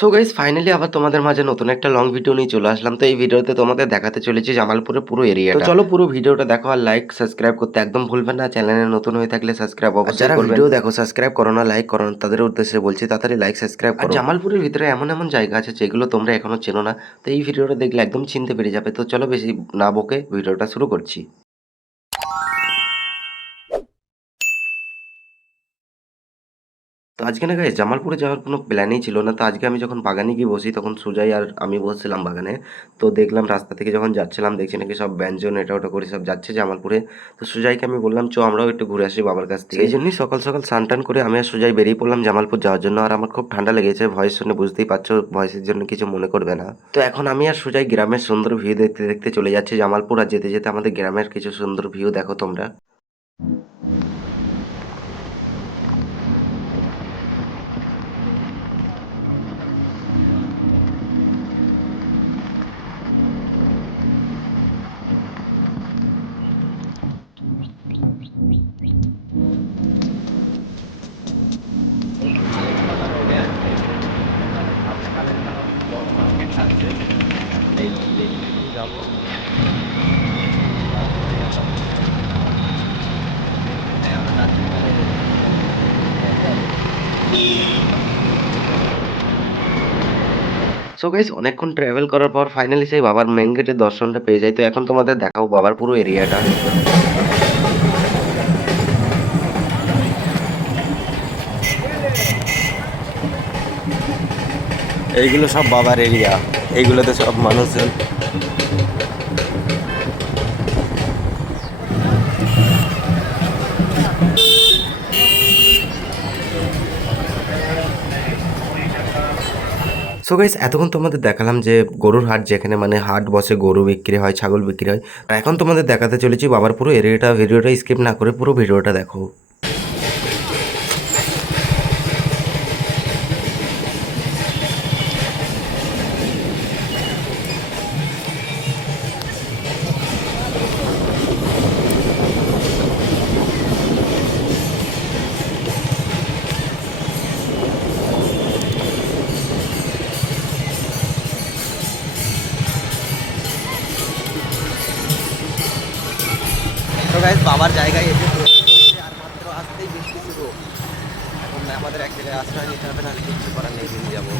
So guys finally আবার তোমাদের মাঝে নতুন একটা লং ভিডিও নিয়ে চলে আসলাম। তো এই ভিডিওতে তোমাদের দেখাতে চলেছি জামালপুরের পুরো এরিয়াটা। তো চলো পুরো ভিডিওটা দেখো আর লাইক সাবস্ক্রাইব করতে একদম ভুলবেন না। চ্যানেলে নতুন হয়ে থাকলে সাবস্ক্রাইব অবশ্যই করবেন। যারা ভিডিও দেখো সাবস্ক্রাইব করো না, লাইক করো না, তাদের উদ্দেশ্যে বলছি তাড়াতাড়ি লাইক সাবস্ক্রাইব করো। আর জামালপুরের ভিতরে এমন এমন জায়গা আছে যেগুলো তোমরা এখনো চেনো না। তো এই ভিডিওটা দেখলে একদম চিনতে পেরে যাবে। তো চলো বেশি না বকে ভিডিওটা শুরু করছি। তো আজকে না গাইস জামালপুরে যাওয়ার কোনো প্ল্যানই ছিল না। তো আজকে আমি যখন বাগানে গিয়ে বসি তখন সুজয় আর আমি বসছিলাম বাগানে। তো দেখলাম রাস্তা থেকে যখন যাচ্ছিলাম দেখছি নাকি সব ব্যঞ্জন এটা ওটা করে সব যাচ্ছে জামালপুরে। তো সুজয়কে আমি বললাম চ আমরাও একটু ঘুরে আসি বাবার কাছ থেকে। এই জন্যই সকাল সকাল স্নান টান করে আমি আর সুজয় বেরিয়ে পড়লাম জামালপুর যাওয়ার জন্য। আর আমার খুব ঠান্ডা লেগেছে, ভয়েস শুনে বুঝতেই পারছো, ভয়েসের জন্য কিছু মনে করবে না। তো এখন আমি আর সুজয় গ্রামের সুন্দর ভিউ দেখতে দেখতে চলে যাচ্ছি জামালপুর। আর যেতে যেতে আমাদের গ্রামের কিছু সুন্দর ভিউ দেখো তোমরা। সো গাইস অনেকক্ষণ ট্রাভেল করার পর ফাইনালি সেই বাবার মেইন গেটের দর্শনটা পেয়ে যাই। তো এখন তোমাদের দেখাবো বাবার পুরো এরিয়াটা। এইগুলো সব বাবার এরিয়া, এইগুলোতে সব মানুষজন। সো গাইস এতক্ষণ তোমাদের দেখালাম যে গরুর হাট, যেখানে মানে হাট বসে, গরু বিক্রি হয়, ছাগল বিক্রি হয়। আর এখন তোমাদের দেখাতে চলেছি বাবার পুরো এরিয়াটা। ভিডিওটা স্কিপ না করে পুরো ভিডিওটা দেখো। তো গাইস বাবার জায়গায় এসে আর মাত্র আসতেই বৃষ্টি শুরু। এখন আমাদের এক জায়গায় আশ্রয় নিতে হবে, না কিছু করার নেই, বেরিয়ে যাবো।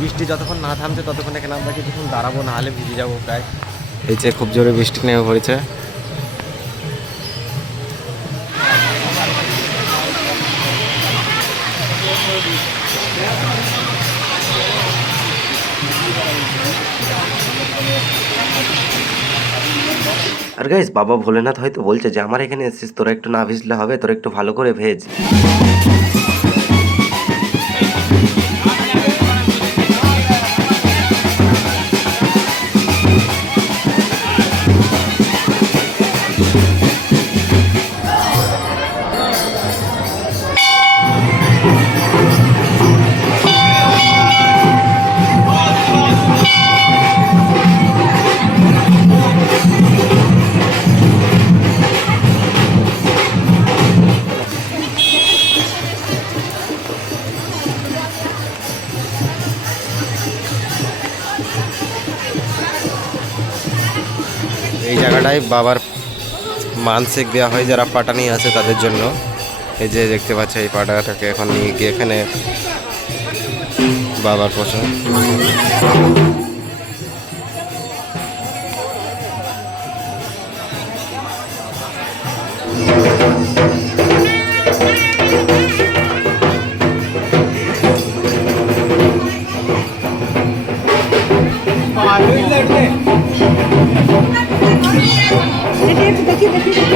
বৃষ্টি যতক্ষণ না থামছে ততক্ষণ এখানে আমরা কিছুক্ষণ দাঁড়াবো, না হলে ভিজে যাবো প্রায়। এই যে খুব জোরে বৃষ্টি নেমে পড়েছে। আর গাইস বাবা ভোলেনাথ হয়তো বলছে যে আমার এখানে এসেছিস, তোরা একটু না ভিজলে হবে, তোরা একটু ভালো করে ভেজ। এই জায়গাটায় বাবার মানসিক দেওয়া হয় যারা পাটানি আছে তাদের জন্য। এই যে দেখতে পাচ্ছ এই পাটাটাকে এখন নিয়ে গিয়ে এখানে বাবার পছন্দ। देखिए देखिए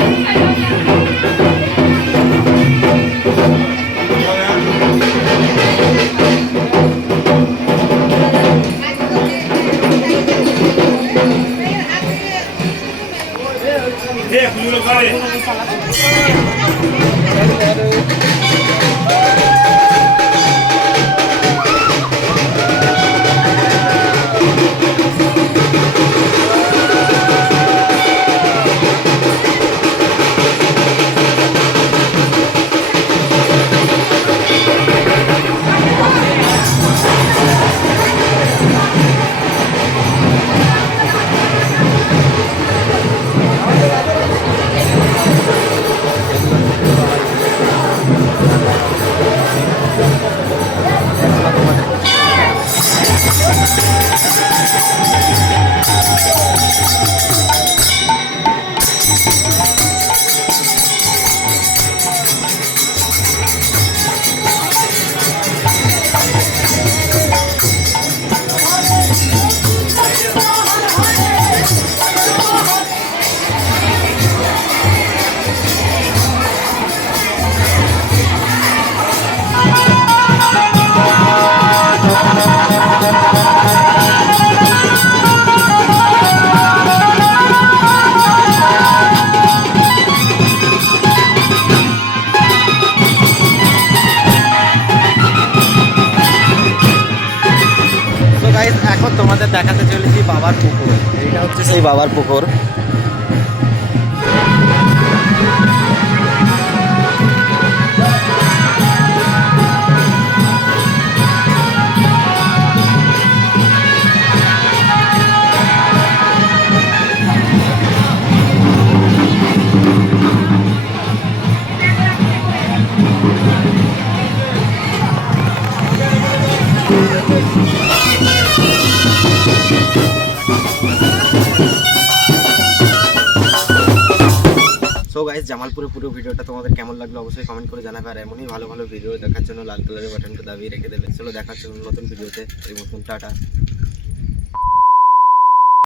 তো গাইস এখন তোমাদের দেখাতে চলেছি বাবার পুকুর। এইটা হচ্ছে সেই বাবার পুকুর। সো গাইস জামালপুরের পুরো ভিডিওটা তোমাদের কেমন লাগলো অবশ্যই কমেন্ট করে জানাবে, আর এমনই ভালো ভালো ভিডিও দেখার জন্য লাল কালারের বাটনটা দাবিয়ে রেখে দেবে। চলো দেখার জন্য নতুন ভিডিওতে, এই মতন টাটা।